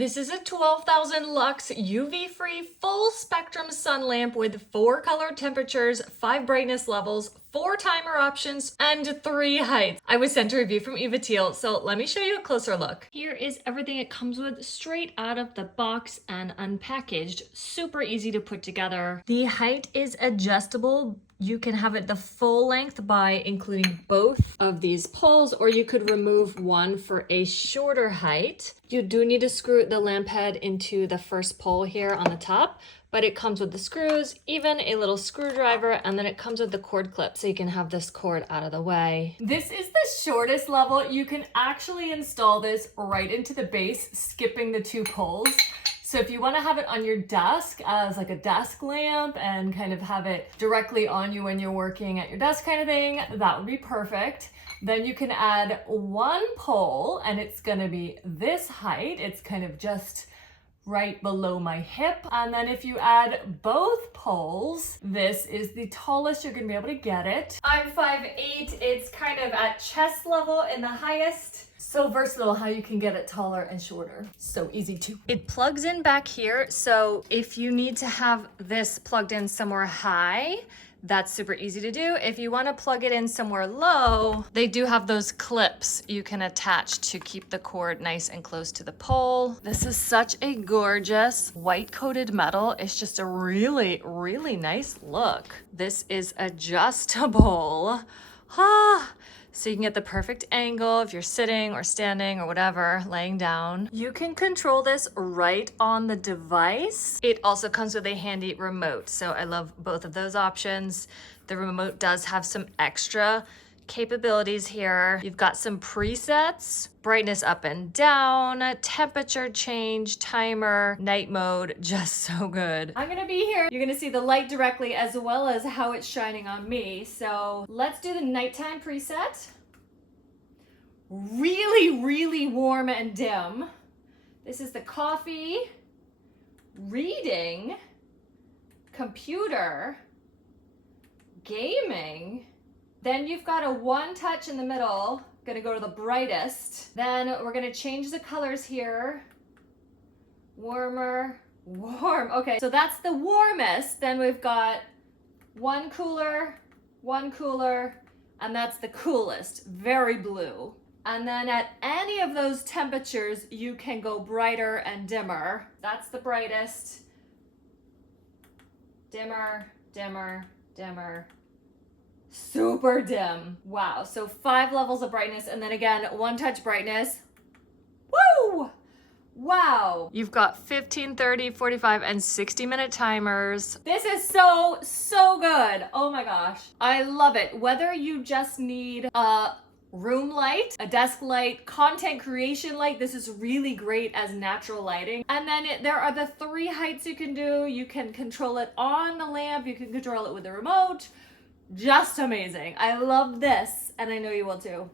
This is a 12,000 lux UV-free full spectrum sun lamp with 4 color temperatures, 5 brightness levels, 4 timer options, and 3 heights. I was sent a review from Evateale, so let me show you a closer look. Here is everything it comes with straight out of the box and unpackaged. Super easy to put together. The height is adjustable. You can have it the full length by including both of these poles, or you could remove one for a shorter height. You do need to screw the lamp head into the first pole here on the top, but it comes with the screws, even a little screwdriver, and then it comes with the cord clip so you can have this cord out of the way. This is the shortest level. You can actually install this right into the base, skipping the 2 poles. So if you want to have it on your desk as like a desk lamp and kind of have it directly on you when you're working at your desk kind of thing, that would be perfect. Then you can add 1 pole and it's going to be this height. It's kind of just right below my hip. And then if you add both poles, this is the tallest you're going to be able to get it. I'm 5'8". It's kind of at chest level in the highest. So versatile how you can get it taller and shorter. So easy too. It plugs in back here. So if you need to have this plugged in somewhere high, that's super easy to do. If you want to plug it in somewhere low, they do have those clips you can attach to keep the cord nice and close to the pole. This is such a gorgeous white coated metal. It's just a really, really nice look. This is adjustable. So you can get the perfect angle if you're sitting or standing or whatever, laying down. You can control this right on the device. It also comes with a handy remote, so I love both of those options. The remote does have some extra capabilities here. You've got some presets, brightness up and down, temperature change, timer, night mode, just so good. I'm gonna be here. You're gonna see the light directly as well as how it's shining on me. So let's do the nighttime preset. Really, really warm and dim. This is the coffee, reading, computer, gaming. Then you've got a 1 touch in the middle, gonna go to the brightest. Then we're gonna change the colors here. Warmer, warm. Okay, so that's the warmest. Then we've got 1 cooler, 1 cooler, and that's the coolest, very blue. And then at any of those temperatures, you can go brighter and dimmer. That's the brightest. Dimmer, dimmer, dimmer. Super dim. Wow, so 5 levels of brightness, and then again, 1 touch brightness. Woo! Wow. You've got 15, 30, 45, and 60-minute timers. This is so good. Oh my gosh. I love it. Whether you just need a room light, a desk light, content creation light, this is really great as natural lighting. And then there are the 3 heights you can do. You can control it on the lamp. You can control it with the remote. Just amazing. I love this, and I know you will too.